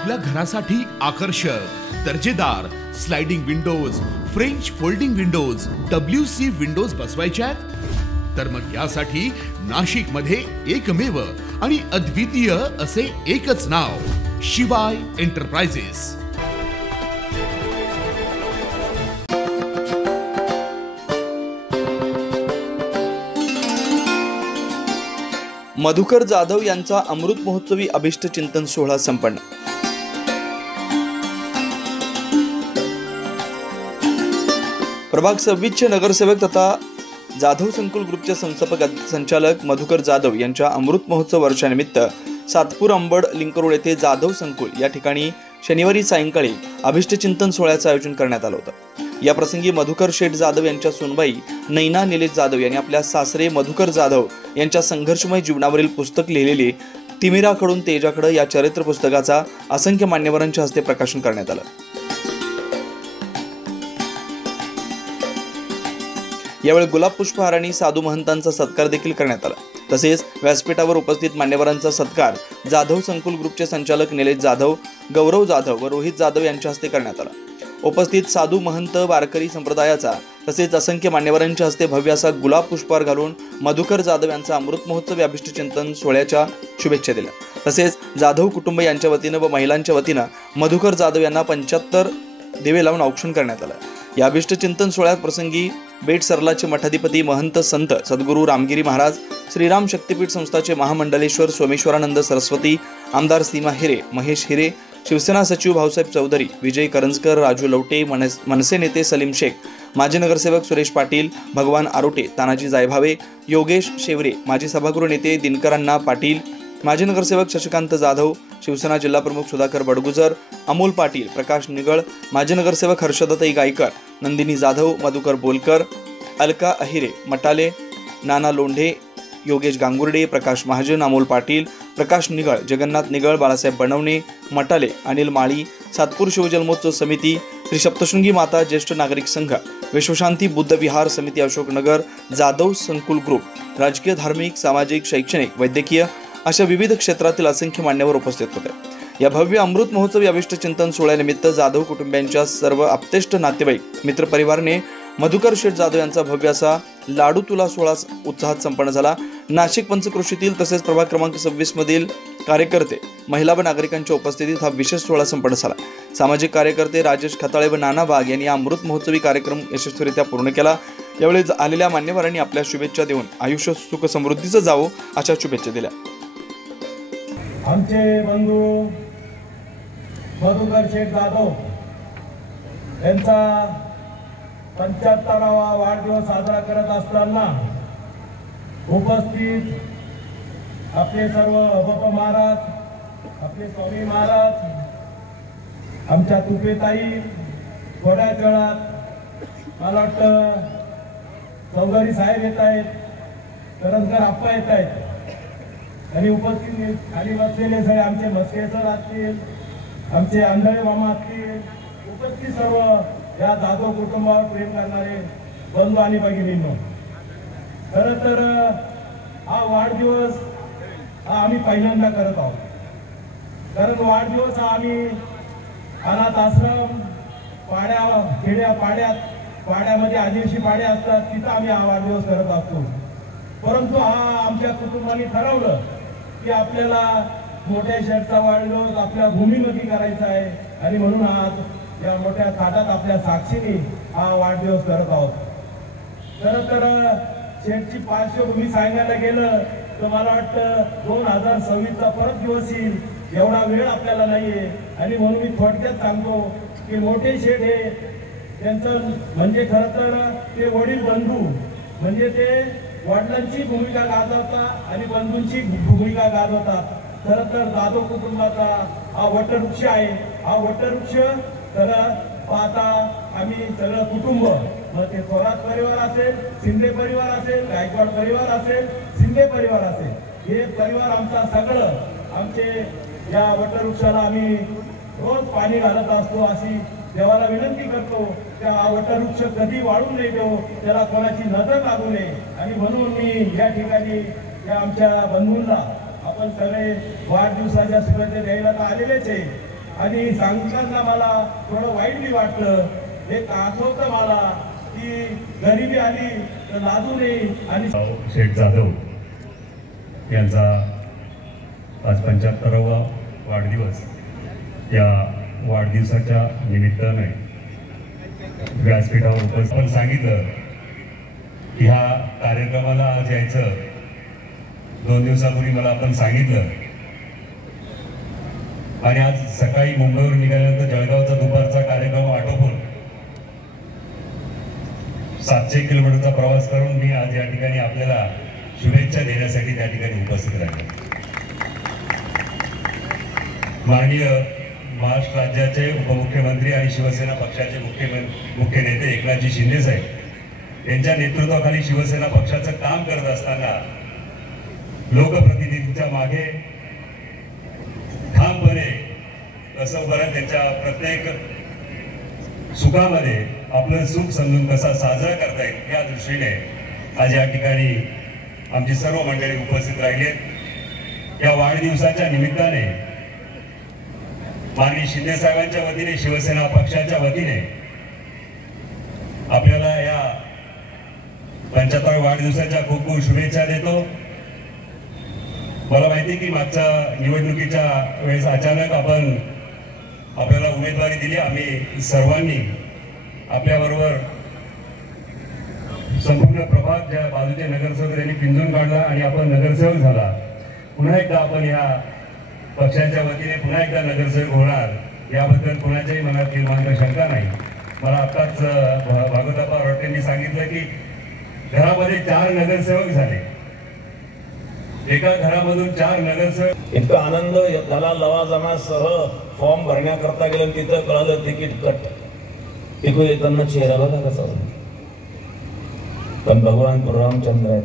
आपल्या घरासाठी आकर्षक दर्जेदार sliding windows, French folding windows, WC windows बसवायच्यात? तर मग यासाठी नाशिक मध्ये एकमेव आणि अद्वितीय असे एकच नाव, शिवाय एंटरप्राइजेस। मधुकर जाधव यांचा अमृत महोत्सवी अभिष्ट चिंतन सोहळा संपन्न। प्रभाग 26 चे नगरसेवक तथा जाधव संकुल ग्रुपचे संस्थापक संचालक मधुकर जाधव यांच्या अमृत महोत्सव वर्षानिमित्त सातपूर अंबड लिंक रोड येथे जाधव संकुल या ठिकाणी शनिवारी सायंकाळी अभिष्ट चिंतन सोहळ्याचं आयोजन करण्यात आलं होतं। या प्रसंगी मधुकर शेठ जाधव यांच्या सुनबाई नैना निलेश जाधव यांनी आपल्या सासरे मधुकर जाधव यांच्या संघर्षमय जीवनावरील पुस्तक लिहिलेले तिमिराकडून तेजाकडे या चरित्र पुस्तकाचा असंख्य मान्यवरांच्या हस्ते प्रकाशन करण्यात आलं। यावेळी गुलाब पुष्पहारांनी साधू महंतांचा सत्कार देखील करण्यात आला। तसेच व्यासपीठावर उपस्थित मान्यवरांचा सत्कार जाधव संकुल ग्रुपचे संचालक निलेश जाधव, गौरव जाधव व रोहित जाधव यांच्या हस्ते करण्यात आला। उपस्थित साधू महंत, वारकरी संप्रदायाचा तसेच असंख्य मान्यवरांच्या हस्ते भव्य असा गुलाब पुष्पहार घालून मधुकर जाधव यांचा अमृत महोत्सवी अभिष्ट चिंतन सोहळ्याच्या शुभेच्छा दिल्या। तसेच जाधव कुटुंब यांच्या वतीनं व महिलांच्या वतीनं मधुकर जाधव यांना 75 दिवे लावून औक्षण करण्यात आलं। या अभिष्ट चिंतन सोहळ्यात प्रसंगी बेट सरलाचे मठाधिपती महंत संत सद्गुरू रामगिरी महाराज, श्रीराम शक्तीपीठ संस्थाचे महामंडलेश्वर सोमेश्वरानंद सरस्वती, आमदार सीमा हिरे, महेश हिरे, शिवसेना सचिव भाऊसाहेब चौधरी, विजय करंजकर, राजू लवटे, मनसे नेते सलीम शेख, माजी नगरसेवक सुरेश पाटील, भगवान आरोटे, तानाजी जायभावे, योगेश शेवरे, माजी सभागृह नेते दिनकरांना पाटील, माजी नगरसेवक शशिकांत जाधव, शिवसेना जिल्हा प्रमुख सुधाकर बडगुजर, अमोल पाटील, प्रकाश निगळ, माजी नगरसेवक हर्षदताई गायकर, नंदिनी जाधव, मधुकर बोलकर, अलका अहिरे, मटाले, नाना लोंढे, योगेश गांगुर्डे, प्रकाश महाजन, अमोल पाटील, प्रकाश निगळ, जगन्नाथ निगळ, बाळासाहेब बनवणे, मटाले, अनिल माळी, सातपूर शिवजन्मोत्सव समिती, श्री सप्तशृंगी माता ज्येष्ठ नागरिक संघ, विश्वशांती बुद्ध विहार समिती अशोकनगर, जाधव संकुल ग्रुप, राजकीय, धार्मिक, सामाजिक, शैक्षणिक, वैद्यकीय अशा विविध क्षेत्रातील असंख्य मान्यवर उपस्थित होते। या भव्य अमृत महोत्सवी अभिष्ट चिंतन सोहळ्यानिमित्त जाधव कुटुंबियांच्या सर्व आप्तेष्ट नातेवाईक, मित्रपरिवाराने मधुकर शेठ जाधव यांचा भव्य असा लाडू तुला सोहळा उत्साहात संपन्न झाला। नाशिक पंचक्रोशीतील तसेच प्रभाग क्रमांक 26 मधील कार्यकर्ते, महिला व नागरिकांच्या उपस्थितीत हा विशेष सोहळा संपन्न झाला। सामाजिक कार्यकर्ते राजेश खताळे व नाना वाघ यांनी हा अमृत महोत्सवी कार्यक्रम यशस्वीरित्या पूर्ण केला। यावेळी आलेल्या मान्यवरांनी आपल्या शुभेच्छा देऊन आयुष्य सुख समृद्धीचं जावो अशा शुभेच्छा दिल्या। आमचे बंधू मधुकर शेठ जाधव यांचा 75वा वाढदिवस साजरा करत असताना उपस्थित आपले सर्व बाप्पा महाराज, आपले स्वामी महाराज, आमच्या तुपेताई, थोड्याच वेळात मला वाटतं चौधरी साहेब येत आहेत, करंजकर आप्पा येत आहेत आणि उपस्थित खाली बसलेले सगळे आमचे मस्के सर असतील, आमचे आंधळे मामा असतील, उपस्थित सर्व या जाधव कुटुंबावर प्रेम करणारे बंधू आणि भगिनींनो, खरं तर हा वाढदिवस आम्ही पहिल्यांदा करत आहोत। कारण वाढदिवस हा आम्ही अनाथ आश्रम, पाड्या, खेड्या पाड्यामध्ये आदिवासी पाड्या असतात, तिथं आम्ही हा वाढदिवस करत असतो। परंतु हा आमच्या कुटुंबाने ठरवलं की आपल्याला मोठ्या शेठचा वाढदिवस आपल्या भूमीमध्ये करायचा आहे आणि म्हणून आज या मोठ्या थाटात आपल्या साक्षीने हा वाढदिवस करत आहोत। खरं तर शेठची पार्श्वभूमी सांगायला गेलं तर मला वाटतं 2026चा परत दिवस येईल, एवढा वेळ आपल्याला नाहीये आणि म्हणून मी थोडक्यात सांगतो की मोठे शेठ हे त्यांचं म्हणजे खरं तर ते वडील बंधू, म्हणजे ते वडिलांची भूमिका गाजवतात आणि बंधूंची भूमिका गाजवतात। खरं तर जाधव कुटुंबाचा हा वटवृक्ष आहे। हा वटवृक्ष तर पाहता आम्ही सगळं कुटुंब, मग ते थोरात परिवार असेल, शिंदे परिवार असेल, गायकवाड परिवार असेल, शिंदे परिवार असेल, हे परिवार आमचा सगळं आमचे या वटवृक्षाला आम्ही रोज पाणी घालत असतो। अशी देवाला विनंती करतो त्या वटवृक्ष कधी वाळू नये देव, त्याला कोणाची नजर लागू नये आणि म्हणून मी या ठिकाणी या आमच्या बंधूंना आपण सगळे वाढदिवसाच्या शुभेच्छा द्यायला तर आलेलेच आहे आणि सांगताना मला थोडं वाईटही वाटलं. हे आठवतं मला की गरिबी आली तर लाजू नये. आणि शेठ जाधव यांचा आज 75वा वाढदिवस. या वाढदिवसाच्या निमित्ताने व्यासपीठावर उपस्थित पण सांगितलं की ह्या कार्यक्रमाला आज यायचं. 2 दिवसापूर्वी मला आपण सांगितलं आणि आज सकाळी मुंबईवरून निघाल्यानंतर जळगावचा दुपारचा कार्यक्रम आटोपून 700 किलोमीटरचा प्रवास करून मी आज या ठिकाणी आपल्याला शुभेच्छा देण्यासाठी त्या ठिकाणी उपस्थित राहिले. माननीय महाराष्ट्र राज्याचे उपमुख्यमंत्री आणि शिवसेना पक्षाचे मुख्य नेते एकनाथजी शिंदे साहेब यांच्या नेतृत्वाखाली शिवसेना पक्षाचं काम करत असताना लोकप्रतिनिधींच्या मागे ठामपणे कसं बरं त्यांच्या प्रत्येक सुखामध्ये आपलं सुख समजून कसा साजरा करता येईल या दृष्टीने आज या ठिकाणी आमची सर्व मंडळी उपस्थित राहिलेत. या वाढदिवसाच्या निमित्ताने माननीय शिंदे साहेबांच्या वतीने शिवसेना पक्षाच्या वतीने आपल्याला या 75व्या वाढदिवसाच्या खूप खूप शुभेच्छा देतो. मला माहिती की मागच्या निवडणुकीच्या वेळेस अचानक आपल्याला उमेदवारी दिली. आम्ही सर्वांनी आपल्याबरोबर संपूर्ण प्रभाग ज्या बाजूचे नगरसेवक त्यांनी पिंजून काढला आणि आपण नगरसेवक झाला. पुन्हा एकदा आपण या पक्षाच्या वतीने पुन्हा एकदा नगरसेवक होणार याबद्दल कोणाच्याही मनात निर्माण शंका नाही. मला आत्ताच भागवतप्पा रोटेंनी सांगितलं की घरामध्ये 4 नगरसेवक झाले. एका घरामधून 4 नगरसेवक. इतका आनंद झाला. लवाजमासह फॉर्म भरण्याकरता गेलं. तिथं कळलं तिकीट कट. तिकडे येताना चेहरा बघा कसा. पण भगवान रामचंद्र आहेत.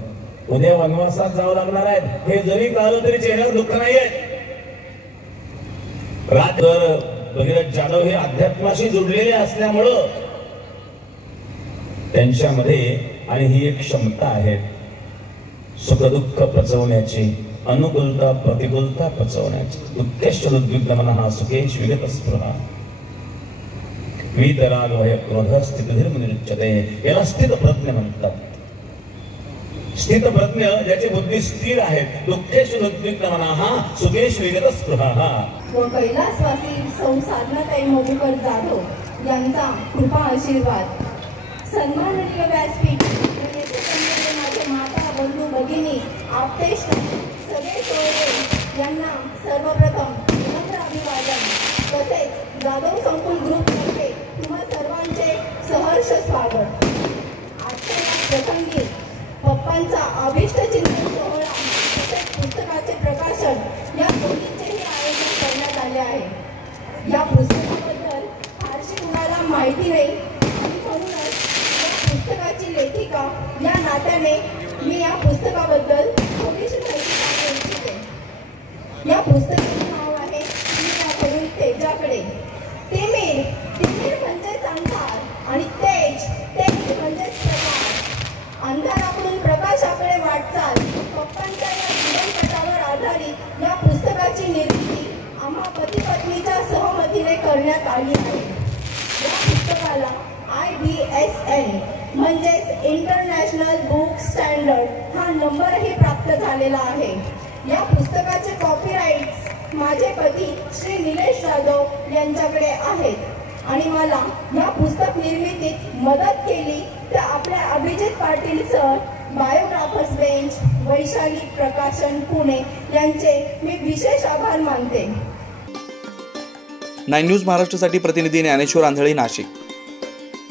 उद्या वनवासात जावं लागणार आहेत हे जरी कळलं तरी चेहऱ्यावर दुःख नाहीये. भगीरथ जाधव हे अध्यात्माशी जुडलेले असल्यामुळं त्यांच्यामध्ये आणि ही एक क्षमता आहे सुखदुःख पचवण्याची, अनुकूलता प्रतिकूलता पचवण्याची. दुःखेश्वरुद्विग्नमनः सुखेश विगत स्पृहा वीतराग वय क्रोध स्थितधीर्मनिरुच्यते. याला स्थितप्रज्ञ म्हणतात. स्थितप्रज्ञ ज्याची बुद्धी स्थिर आहे. दुःखेश्वरुद्विग्नमनः सुखेश विगत स्पृहा. व कैलासवासी साधनाताई मधुकर जाधव यांचा कृपा आशीर्वाद. सन्माननीय व्यासपीठ माझे माता बंधू भगिनी आप्तेष्ट सगळे सोयरे यांना सर्वप्रथम नम्र अभिवादन. तसेच जाधव संकुल ग्रुपमध्ये तुम्हा सर्वांचे सहर्ष स्वागत. आजच्या या प्रसंगी पप्पांचा अभिष्ट चिंतन सोहळा तसेच पुस्तकाचे प्रकाशन या दोन्हींचेही आयोजन करण्यात आले आहे. या पुस्तकाबद्दल फारशी कुणाला माहिती नाही आणि म्हणूनच या पुस्तकाची लेखिका या नात्याने मी या पुस्तकाबद्दल थोडीशी माहिती सांगू इच्छिते. या पुस्तकाचे नाव आहे मीराकडून तेजाकडे. तिमीर म्हणजेच अंधार आणि तेज म्हणजेच प्रकाश. अंधाराकडून प्रकाशाकडे वाटचाल. पप्पांच्या या जीवनपटावर आधारित या पुस्तकाची निर्मिती आम्हा पती पत्नीच्या सहमतीने करण्यात आली आहे. या पुस्तकाला IBSN म्हणजेच इंटरनॅशनल बुक स्टँडर्ड हा नंबरही प्राप्त झालेला आहे. या पुस्तकाचे कॉपीराइट्स माझे पती श्री निलेश जाधव यांच्याकडे आहेत आणि मला या पुस्तक निर्मितीत मदत केली तर आपल्या अभिजित पाटील सर, बायोग्राफर्स बेंच, वैशाली प्रकाशन पुणे यांचे मी विशेष आभार मानते. 9 न्यूज महाराष्ट्रासाठी प्रतिनिधी ज्ञानेश्वर आंधळे, नाशिक.